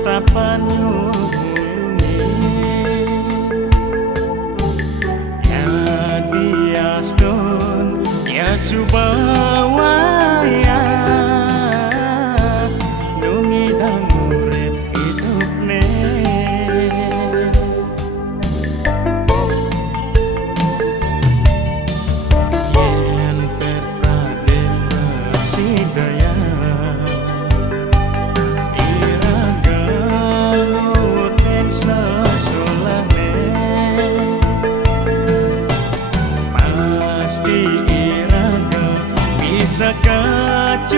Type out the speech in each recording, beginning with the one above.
tapan hulungi ya diaston ya subawaya nungi dang urip hidupne yen petrade sidaya Sakacuno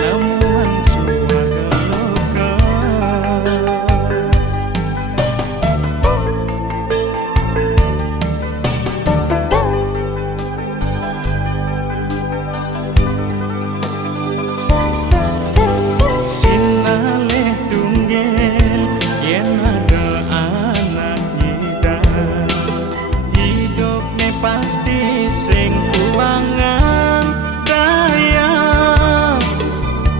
namuan suwagaloka sinaleh tunggel yen ada anak nyida hidupnya pasti sing kuangan daya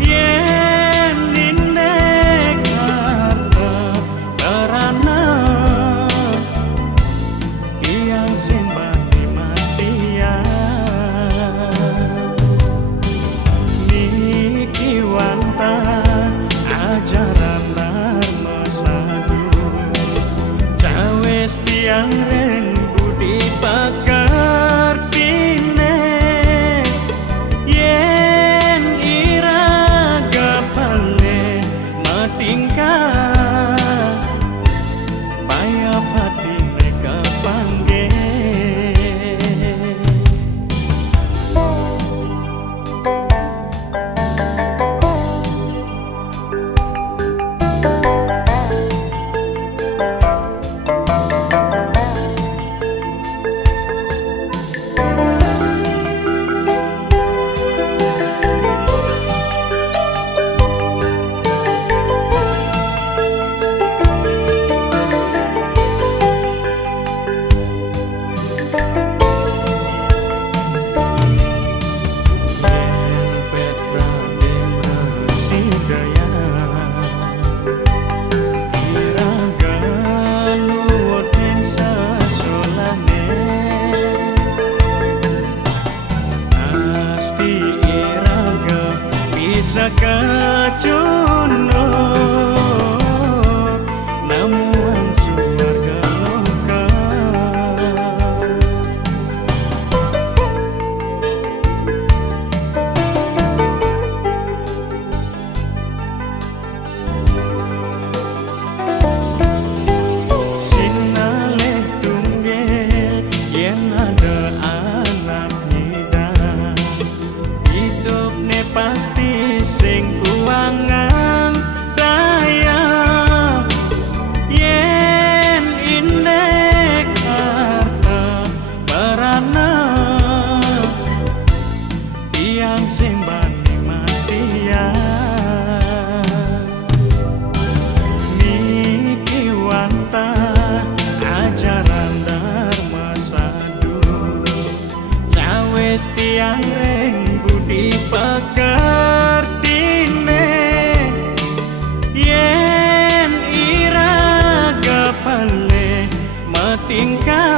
yen indek harta karana tiang sing bati mastia niki wanta ajaran dharma sadu cawes tiang ren budi pakar Sakacuno namuan suwargaloka sinaleh tunggel yen ada anak nyida hidupne pasti sing kuangan daya yen indek harta barana tiang sing bani mastia niki wanta ajaran dharma sadu cawes tiang reng budi pakar tingkah